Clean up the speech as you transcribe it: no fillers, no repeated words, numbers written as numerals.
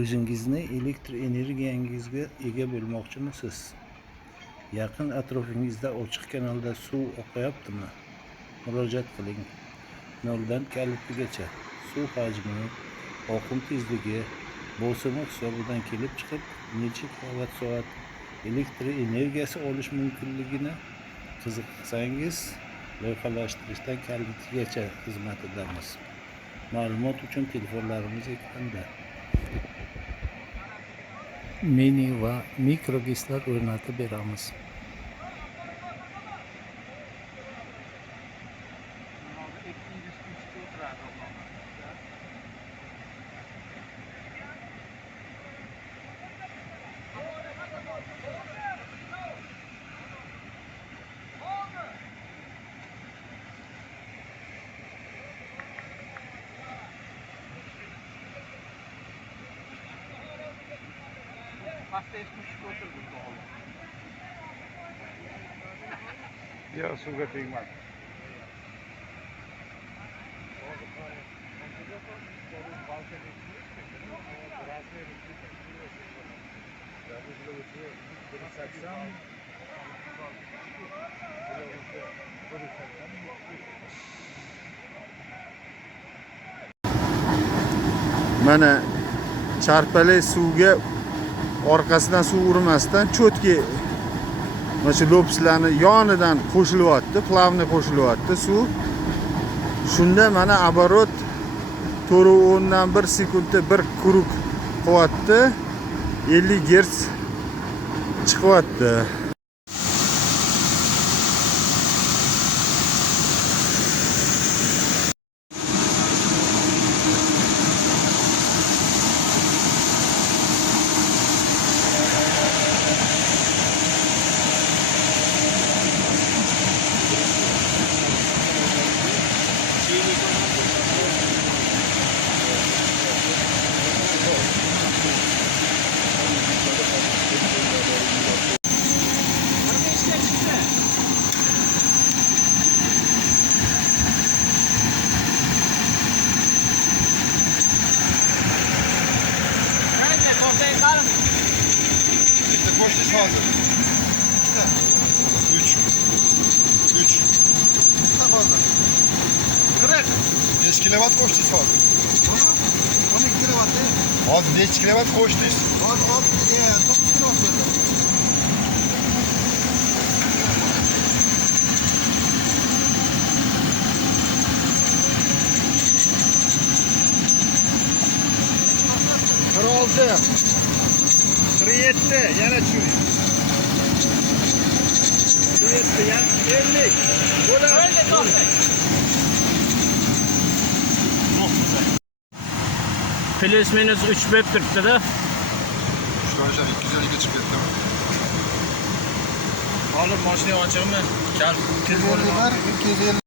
O'zingizni elektr energiyangizga ega bo'lmoqchimisiz? Yaqin atrofingizda ochiq kanalda suv oqayaptimi? Murojaat qiling. 0 dan kalitigacha suv hajmi, oqim tezligi, bosimi hisobidan kelib chiqib, necha kWh elektr energiyasi olish mumkinligini qiziqsangiz, loyihalashtirishdan kalitigacha xizmatidamiz. Ma'lumot uchun telefonlarimiz ekranda. Mini va mikrogislar o'rnatib beramiz. Ya suvga tegmadi. Mana charpali suvga orqasidan suv urmasdan cho'tki mana shu lo'pslarni yonidan qo'shilyapti, plavni qo'shilyapti suv. Shunda mana оборот 4.1 sekundda 1 kuruk qilyapti, 50 Hz chiqyapti. Koştu hazır. 3. Daha fazla. 40. 5 kilowatt koştu hazır. 12 kilowatt değil. Az 5 kilowatt koştuyuz. Az 9 kilowatt verdi. Kırıldı. 47 yana çürüyor. 47 yan 50. Plus minus 3 bo'lib turibdi-da. Şu an 250 çıkıyor tamam. Olib mashinani ochaymi? Kal telefonni 250